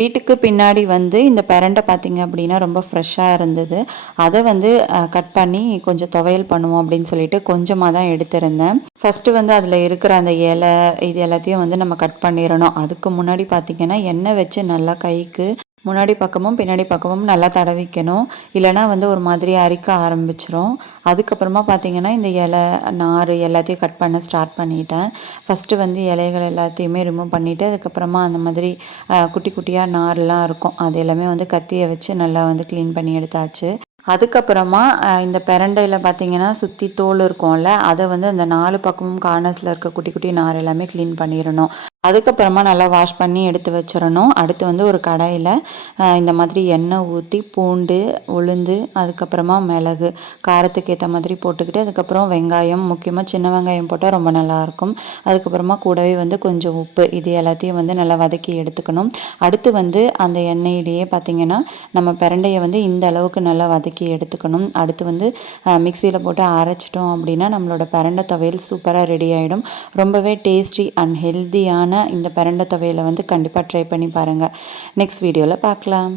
வீட்டுக்கு பின்னாடி வந்து இந்த பெரண்டை பார்த்தீங்க அப்படின்னா ரொம்ப ஃப்ரெஷ்ஷாக இருந்தது. அதை வந்து கட் பண்ணி கொஞ்சம் துவையல் பண்ணுவோம் அப்படின்னு சொல்லிட்டு கொஞ்சமாக தான் எடுத்திருந்தேன். ஃபஸ்ட்டு வந்து அதில் இருக்கிற அந்த இலை இது எல்லாத்தையும் வந்து நம்ம கட் பண்ணிடணும். அதுக்கு முன்னாடி பார்த்திங்கன்னா எண்ணெய் வச்சு நல்லா கைக்கு முன்னாடி பக்கமும் பின்னாடி பக்கமும் நல்லா தடவிக்கணும். இல்லைனா வந்து ஒரு மாதிரி அரிக்க ஆரம்பிச்சிரும். அதுக்கப்புறமா பார்த்திங்கன்னா இந்த இலை நார் எல்லாத்தையும் கட் பண்ண ஸ்டார்ட் பண்ணிட்டேன். ஃபஸ்ட்டு வந்து இலைகள் எல்லாத்தையுமே ரிமூவ் பண்ணிவிட்டு அதுக்கப்புறமா அந்த மாதிரி குட்டி குட்டியாக நார்லாம் இருக்கும். அது எல்லாமே வந்து கத்தியை வச்சு நல்லா வந்து க்ளீன் பண்ணி எடுத்தாச்சு. அதுக்கப்புறமா இந்த பிரண்டையில பார்த்தீங்கன்னா, சுத்தி தோல் இருக்கும்ல, அத வந்து அந்த 4 பக்கமும் கார்னர்ஸ்ல இருக்க குட்டி குட்டி நார் எல்லாமே க்ளீன் பண்ணிறணும். அதுக்கப்புறமா நல்லா வாஷ் பண்ணி எடுத்து வச்சிரணும். அடுத்து வந்து ஒரு கடாயில இந்த மாதிரி எண்ணெய் ஊத்தி பூண்டு, உளுந்து, அதுக்கப்புறமா மிளகு, காரத்துக்கு ஏத்த மாதிரி போட்டுக்கிட்டு, அதுக்கப்புறம் வெங்காயம், முக்கியமா சின்ன வெங்காயம் போட்டா ரொம்ப நல்லாயிருக்கும். அதுக்கப்புறமா கூடவே வந்து கொஞ்சம் உப்பு, இது எல்லாத்தையும் வந்து நல்லா வதக்கி எடுத்துக்கணும். அடுத்து வந்து அந்த எண்ணெயிலேயே பார்த்தீங்கன்னா, நம்ம பிரண்டைய வந்து இந்த அளவுக்கு நல்லா வதக்கி எடுத்துக்கணும். அடுத்து வந்து மிக்சியில் போட்டு அரைச்சிட்டோம் அப்படின்னா நம்மளோட பிரண்டை துவையல் சூப்பராக ரெடி ஆகிடும். ரொம்பவே டேஸ்டி அண்ட் ஹெல்த்தியான இந்த பிரண்டை துவையலை வந்து கண்டிப்பாக ட்ரை பண்ணி பாருங்கள். நெக்ஸ்ட் வீடியோவில் பார்க்கலாம்.